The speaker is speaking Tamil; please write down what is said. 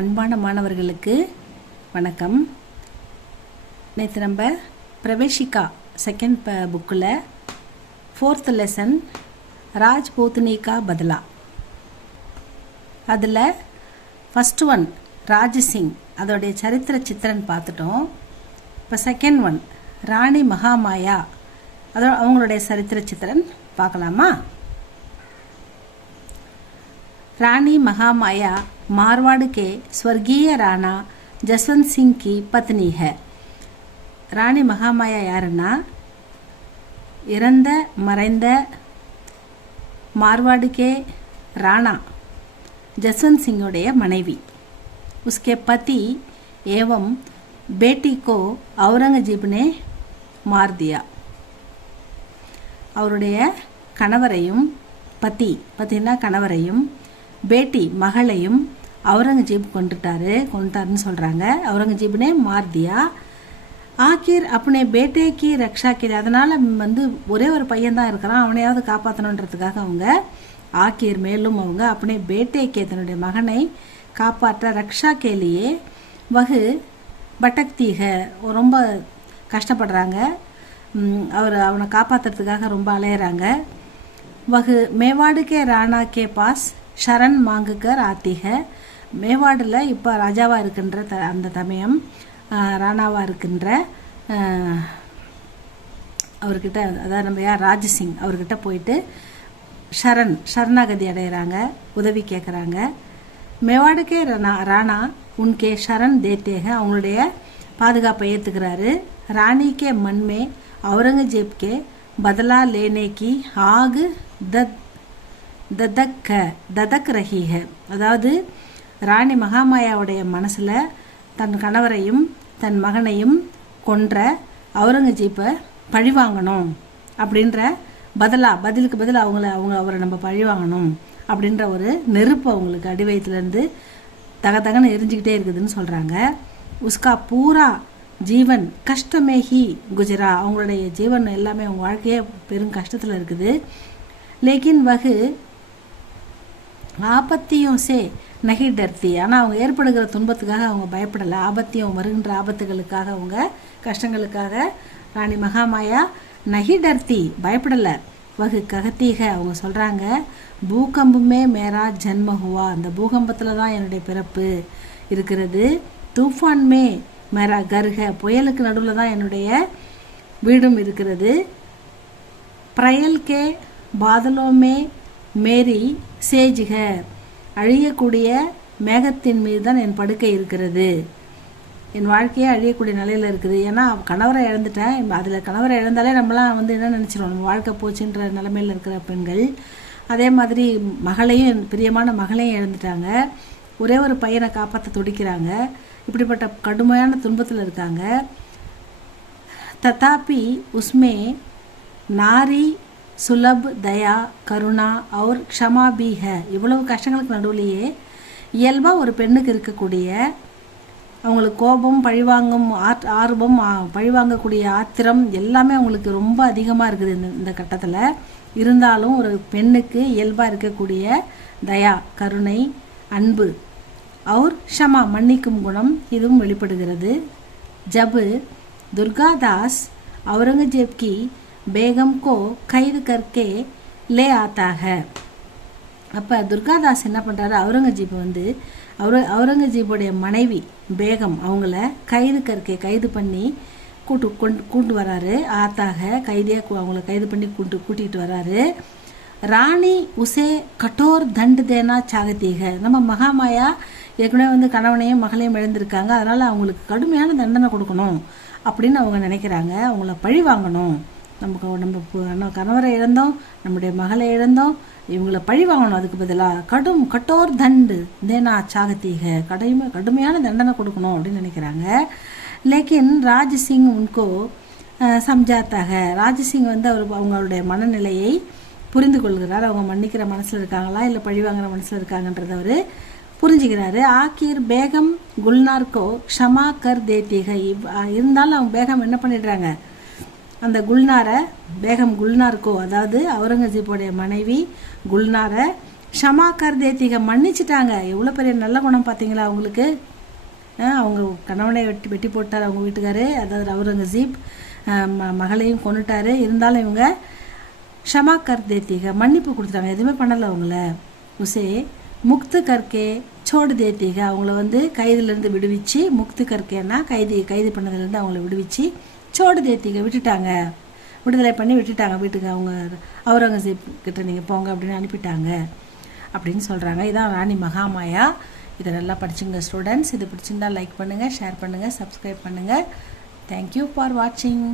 அன்பான மாணவர்களுக்கு வணக்கம். நேற்று நம்ம பிரவேஷிகா செகண்ட் புக்கில் 4th லெசன் ராஜ்பூத்னி கா பதலா, அதில் ஃபஸ்ட் ஒன் ராஜசிங் அதோடைய சரித்திர சித்திரன் பார்த்துட்டோம். இப்போ செகண்ட் ஒன் ராணி மகாமாயா அவங்களுடைய சரித்திர சித்திரன் பார்க்கலாமா? रानी महामाया मारवाड़ के स्वर्गीय राणा जसवंत सिंह की पत्नी है. ராணி மகாமாயா யாருன்னா இறந்த மறைந்த மார்வாடு கே ராணா जसवंत सिंह मனைவி. उसके पति एवं बेटी को औरंगजेब ने मार दिया. அவருடைய கணவரையும் பத்தினா கணவரையும் பேட்டி மகளையும் औरंगजेब கொண்டுட்டாருன்னு சொல்கிறாங்க. औरंगजेब ने मार दिया. ஆக்கிர் अपने बेटे की रक्षा के लिए, அதனால் ஒரே ஒரு பையன் தான் இருக்கிறான், அவனையாவது காப்பாற்றணுன்றதுக்காக அவங்க ஆக்கிர் மேலும் அவங்க अपने बेटे के தன்னுடைய மகனை காப்பாற்ற ரக்ஷா கேலியே வகு பட்டக்தீக ரொம்ப கஷ்டப்படுறாங்க. அவனை காப்பாற்றுறதுக்காக ரொம்ப அலையிறாங்க. வகு மேவாடு கே ராணா கே பாஸ் ஷரண் மாங்குக்கர் ஆத்திக. மேவாடில் இப்போ ராஜாவாக இருக்கின்ற அந்த சமயம் ராணாவாக இருக்கின்ற அவர்கிட்ட, அதாவது நம்ம யார் ராஜசிங் அவர்கிட்ட போயிட்டு சரணாகதி அடைகிறாங்க, உதவி கேட்குறாங்க. மேவாடுக்கே ராணா உன்கே ஷரண் தேத்தேக, அவங்களுடைய பாதுகாப்பை ஏற்றுக்கிறாரு. ராணிக்கே மண்மே औरंगजेब बदला लेने की आग ददक रही है. அதாவது ராணி மகாமாயாவுடைய மனசில் தன் கணவரையும் தன் மகனையும் கொன்ற औरंगजेबை பழிவாங்கணும் அப்படின்ற பதிலுக்கு பதில் அவரை நம்ம பழிவாங்கணும் அப்படின்ற ஒரு நெருப்பு அவங்களுக்கு அடிவயத்துலேருந்து தகதகன்னு எரிஞ்சிக்கிட்டே இருக்குதுன்னு சொல்கிறாங்க. உஸ்கா பூரா ஜீவன் கஷ்டமே ஹி குஜரா, அவங்களுடைய ஜீவன் எல்லாமே அவங்க வாழ்க்கையே பெரும் கஷ்டத்தில் இருக்குது. லேக்கின் வகு ஆபத்தியும் சே நகி டர்த்தி, ஆனால் அவங்க ஏற்படுகிற துன்பத்துக்காக அவங்க பயப்படலை. ஆபத்தியம் வருகின்ற ஆபத்துகளுக்காக அவங்க கஷ்டங்களுக்காக ராணி மகாமாயா நகி டர்த்தி பயப்படலை. வகு ககத்தீக அவங்க சொல்கிறாங்க, பூகம்பமே மேரா ஜன்ம ஹுவா, அந்த பூகம்பத்தில் தான் என்னுடைய பிறப்பு இருக்கிறது. தூஃபான் மே மேரா கர்ஹ, புயலுக்கு நடுவில் தான் என்னுடைய வீடும் இருக்கிறது. பிரயல் கே பாதலோமே மேரி சேஜ்க, அழியக்கூடிய மேகத்தின் மீது தான் என் படுக்கை இருக்கிறது. என் வாழ்க்கையே அழியக்கூடிய நிலையில் இருக்குது. ஏன்னா கணவரை இழந்துட்டேன். அதில் கணவரை இழந்தாலே நம்மளாம் என்ன நினச்சிடும், நம்ம வாழ்க்கை போச்சுன்ற நிலைமையில் இருக்கிற பெண்கள். அதே மாதிரி மகளையும், பிரியமான மகளையும் இழந்துட்டாங்க. ஒரே ஒரு பையனை காப்பாற்ற துடிக்கிறாங்க. இப்படிப்பட்ட கடுமையான துன்பத்தில் இருக்காங்க. ததாபி உஸ்மே நாரி சுலப் தயா கருணா அவர் க்ஷமா பி ஹை. இவ்வளவு கஷ்டங்களுக்கு நடுவுலையே இயல்பாக ஒரு பெண்ணுக்கு இருக்கக்கூடிய அவங்களுக்கு கோபம், பழிவாங்கும் ஆர்வம், பழிவாங்கக்கூடிய ஆத்திரம் எல்லாமே அவங்களுக்கு ரொம்ப அதிகமாக இருக்குது இந்த கட்டத்தில். இருந்தாலும் ஒரு பெண்ணுக்கு இயல்பாக இருக்கக்கூடிய தயா, கருணை, அன்பு, அவர் ஷமா மன்னிக்கும் குணம் இதுவும் வெளிப்படுகிறது. ஜப் துர்காதாஸ் औरंगजेब की बेगम को கைது கர்க்கே லே ஆத்தாக. அப்போ துர்காதாஸ் என்ன பண்ணுறாரு, औरंगजेबுடைய மனைவி பேகம் அவங்கள கைது பண்ணி கூட்டு வராரு. ஆத்தாக கைதியாக அவங்கள கைது பண்ணி கூட்டிகிட்டு வராரு. ராணி உசே கட்டோர் தண்டு தேனா சாகத்தீக, நம்ம மகாமாயா ஏற்கனவே கணவனையும் மகளையும் இழந்திருக்காங்க, அதனால் அவங்களுக்கு கடுமையான தண்டனை கொடுக்கணும் அப்படின்னு அவங்க நினைக்கிறாங்க. அவங்கள பழி வாங்கணும், நம்ம கணவரை இழந்தோம், நம்முடைய மகளை இழந்தோம், இவங்கள பழி வாங்கணும், அதுக்கு பதிலாக கட்டோர் தண்டு தேனா சாகத்தீக, கடுமையான தண்டனை கொடுக்கணும் அப்படின்னு நினைக்கிறாங்க. லேக்கின் ராஜசிங் உன்கோ சம்ஜாத்தாக, ராஜசிங் அவங்களுடைய மனநிலையை புரிந்து கொள்கிறார். அவங்க மன்னிக்கிற மனசில் இருக்காங்களா இல்லை பழி வாங்குற மனசில் இருக்காங்கன்றத அவர் புரிஞ்சுக்கிறாரு. ஆக்கிர் பேகம் குல்னார்கோ க்ஷமா கர் தேத்தீக, இருந்தாலும் அவங்க பேகம் என்ன பண்ணிடுறாங்க, அந்த பேகம் குல்னார்கோ, அதாவது औरंगजेबுடைய மனைவி குல்னாரை ஷமா கர் தேத்திக, மன்னிச்சிட்டாங்க. எவ்வளோ பெரிய நல்ல குணம் பார்த்தீங்களா அவங்களுக்கு. அவங்க கணவனை வெட்டி போட்டார் அவங்க வீட்டுக்காரு, அதாவது அவுரங்கசீப். மகளையும் கொண்டுட்டாரு. இருந்தாலும் இவங்க ஷமா கர் தேத்திக, மன்னிப்பு கொடுத்துட்டாங்க, எதுவுமே பண்ணலை அவங்கள. உசே முக்து கற்கே சோடு தேத்திக, அவங்கள கைதுலேருந்து விடுவிச்சு, முக்து கற்கேன்னா கைது பண்ணதுலேருந்து அவங்கள விடுவிச்சு, சோடு தேத்திக விட்டுட்டாங்க, விடுதலை பண்ணி விட்டுட்டாங்க வீட்டுக்கு. அவங்க அவுரங்கசீப் கிட்ட நீங்கள் போங்க அப்படின்னு அனுப்பிட்டாங்க அப்படின்னு சொல்கிறாங்க. இதான் ராணி மகாமாயா. இதை நல்லா படிச்சுங்க ஸ்டூடெண்ட்ஸ். இது பிடிச்சிருந்தா லைக் பண்ணுங்கள், ஷேர் பண்ணுங்கள், சப்ஸ்கிரைப் பண்ணுங்கள். தேங்க்யூ ஃபார் வாட்சிங்.